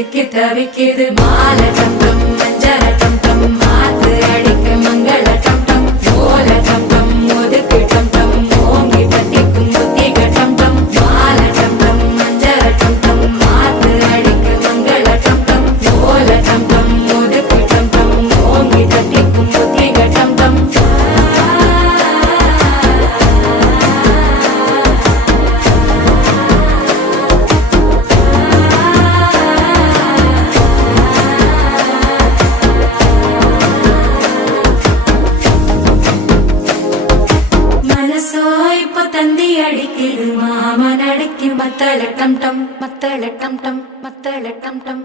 சிக்கி தவிக்குது மாலை டம் டம் மஞ்சள டம் டம் மாத்து அடிக்க மங்கள டம் டம் ஓல டம் டம் ஒதுக்கு டம் டம் ஓங்கி பத்திக்கும் புத்திக டம் டம் மாலை டம் டம் மஞ்சள டம் டம் மாத்து அடிக்க மங்கள டம் டம் ஓல டம் டம் ஒதுக்கு டம் டம் ஓங்கி பத்திக்கும் புத்திக டம் டம் தந்தி அடிக்குது மாமன் அடிக்கு மத்தள டம் டம் மத்தள டம் டம் மத்தள டம் டம்